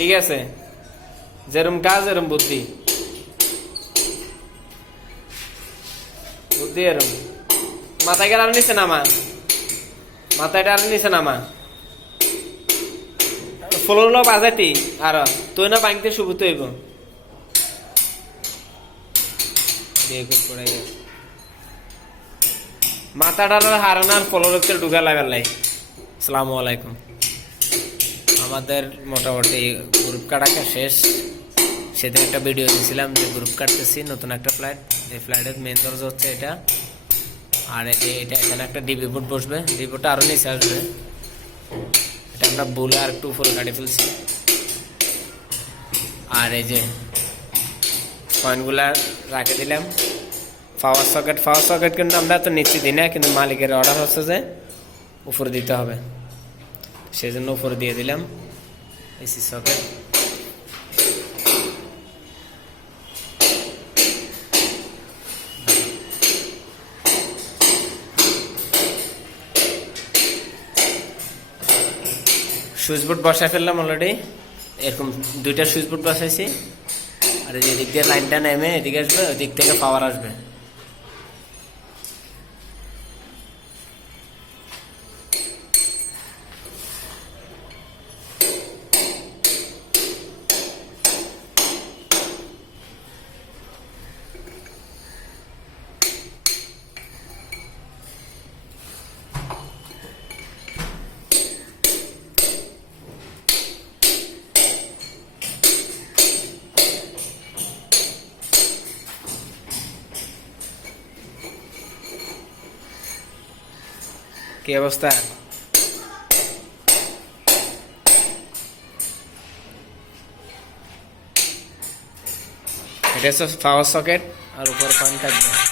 ঠিক আছে। যেরম কাজ, এরম বুদ্ধি। বুদ্ধি এরম। মাথায় গেলে আর নিচে নামা? মাথায়টা আর নিচে নামা? ফলন বাজাটি। আর তুই না বাংতে সুবুত হইব মাথাটার হারানার ফলর ভিতরে ঢুকা লাগালাই আসসালামু আলাইকুম। আমাদের মোটামুটি গ্রুপ কাটাকা শেষ। সেদিন একটা ভিডিও দিয়েছিলাম যে গ্রুপ কাটতেছি, নতুন একটা ফ্লাইট এই ফ্লাইটের মেন দরজা হচ্ছে এটা। আর এটা, এখানে একটা ডিবি বোর্ড বসবে। ডিবি বোর্ডটা আরও নিচে আসবে। এটা আমরা বলে আর একটু উপরে কাটে ফেলছি। আর এই যে কয়েনগুলা রাখে দিলাম। পাওয়ার সকেট পাওয়ার সকেট কিন্তু আমরা তো নিচ্ছি দিই না, কিন্তু মালিকের অর্ডার হচ্ছে যে উপরে দিতে হবে। সেই জন্য উপরে দিয়ে দিলাম। এসি সকেট সুইচ বোর্ড বসায় ফেললাম অলরেডি এরকম দুইটা সুইচ বোর্ড বসাইছি। আর এদিক দিয়ে লাইনটা নেমে এদিকে আসবে, ওদিক থেকে পাওয়ার আসবে। কি অবস্থা এটা হচ্ছে পাওয়ার সকেট আর উপর ফ্যান থাকবে